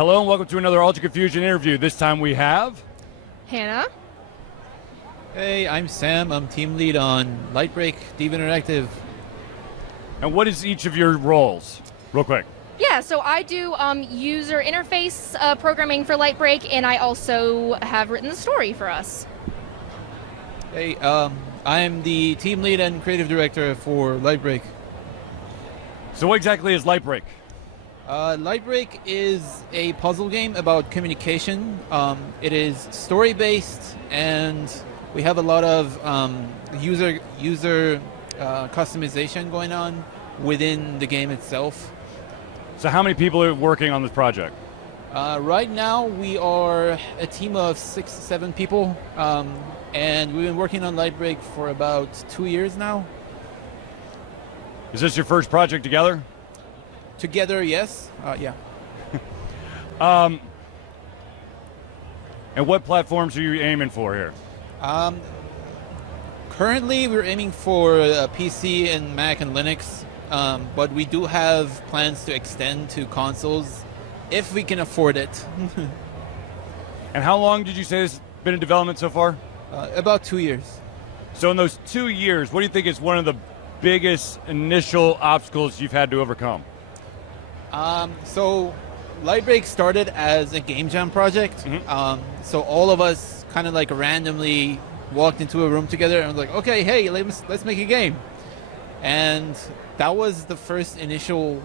Hello and welcome to another Ultra Confusion interview. This time we have... Hannah. Hey, I'm Sam. I'm team lead on LightBreak, Deev Interactive. And what is each of your roles? Real quick. Yeah, so I do user interface programming for LightBreak, and I also have written the story for us. Hey, I'm the team lead and creative director for LightBreak. So what exactly is LightBreak? LightBreak is a puzzle game about communication. It is story-based, and we have a lot of user customization going on within the game itself. So how many people are working on this project? Right now, we are a team of 6 to 7 people, and we've been working on LightBreak for about 2 years now. Is this your first project together? Together, yes. Yeah. And what platforms are you aiming for here? Currently, we're aiming for PC and Mac and Linux, but we do have plans to extend to consoles if we can afford it. And how long did you say this has been in development so far? About 2 years. So in those 2 years, what do you think is one of the biggest initial obstacles you've had to overcome? So LightBreak started as a game jam project. Mm-hmm. So all of us kind of like randomly walked into a room together and was like, okay, hey, let's make a game. And that was the first initial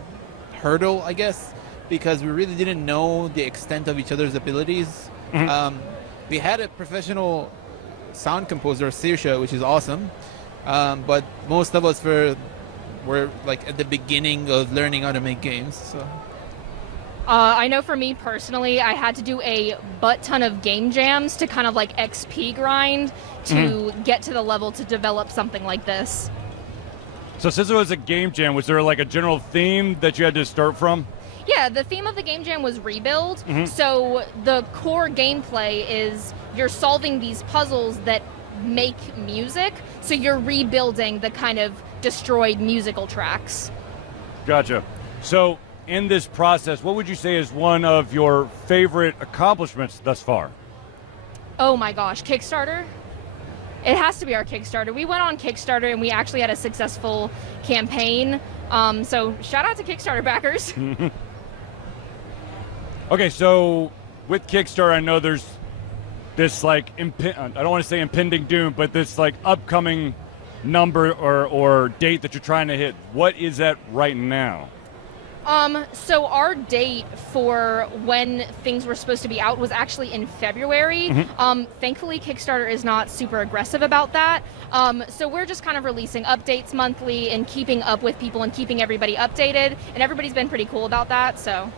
hurdle, I guess, because we really didn't know the extent of each other's abilities. Mm-hmm. We had a professional sound composer, Saaz, which is awesome, but most of us were like at the beginning of learning how to make games. So. I know for me personally, I had to do a butt ton of game jams to kind of like XP grind to get to the level to develop something like this. So since it was a game jam, was there like a general theme that you had to start from? Yeah, the theme of the game jam was rebuild. So the core gameplay is you're solving these puzzles that make music, so you're rebuilding the kind of destroyed musical tracks. Gotcha. So in this process, what would you say is one of your favorite accomplishments thus far? Oh my gosh, Kickstarter? It has to be our Kickstarter. We went on Kickstarter and we actually had a successful campaign. So shout out to Kickstarter backers. Okay, so with Kickstarter, I know there's this like, I don't want to say impending doom, but this like upcoming number or date that you're trying to hit. What is that right now? So our date for when things were supposed to be out was actually in February. Thankfully, Kickstarter is not super aggressive about that. So we're just kind of releasing updates monthly and keeping up with people and keeping everybody updated. And everybody's been pretty cool about that, so.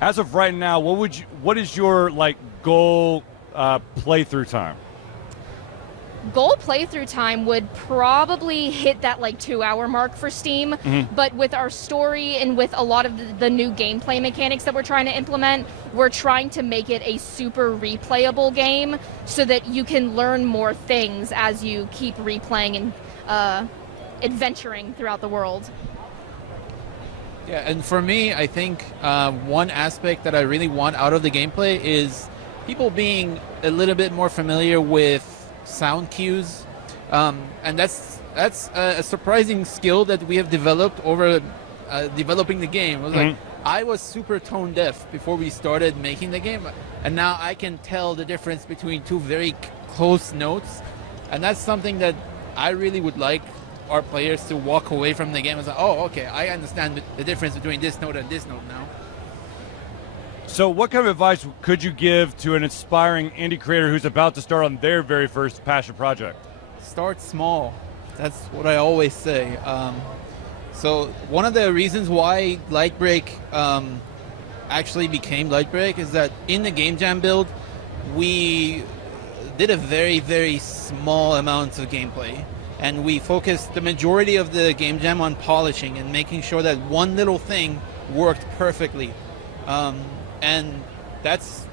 As of right now, what is your like goal playthrough time? Goal playthrough time would probably hit that like 2-hour mark for Steam, but with our story and with a lot of the new gameplay mechanics that we're trying to implement, we're trying to make it a super replayable game so that you can learn more things as you keep replaying and adventuring throughout the world. Yeah, and for me, I think one aspect that I really want out of the gameplay is people being a little bit more familiar with sound cues, and that's a surprising skill that we have developed over developing the game. It was like I was super tone deaf before we started making the game, and now I can tell the difference between two very close notes, and that's something that I really would like our players to walk away from the game and say, oh, okay, I understand the difference between this note and this note now. So what kind of advice could you give to an aspiring indie creator who's about to start on their very first passion project? Start small. That's what I always say. So one of the reasons why LightBreak actually became LightBreak is that in the Game Jam build, we did a very, very small amount of gameplay. And we focused the majority of the Game Jam on polishing and making sure that one little thing worked perfectly. And that's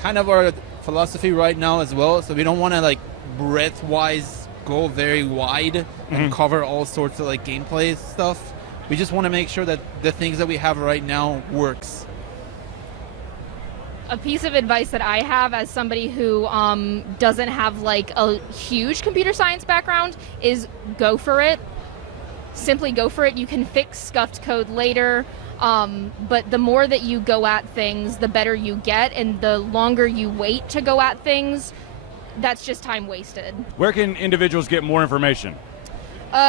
kind of our philosophy right now as well. So we don't want to like breadth-wise go very wide and cover all sorts of like gameplay stuff. We just want to make sure that the things that we have right now works. A piece of advice that I have as somebody who doesn't have like a huge computer science background is go for it. Simply go for it. You can fix scuffed code later, but the more that you go at things, the better you get, and the longer you wait to go at things, that's just time wasted. Where can individuals get more information?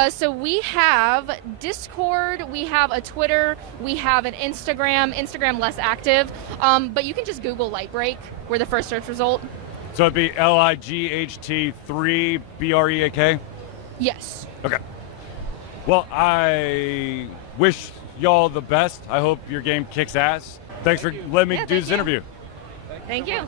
So we have Discord, we have a Twitter, we have an Instagram less active, but you can just Google LightBreak. We're the first search result. So it'd be LIGHT3BREAK? Yes. Okay. Well, I wish y'all the best. I hope your game kicks ass. Thanks for letting me do this interview. Thank you.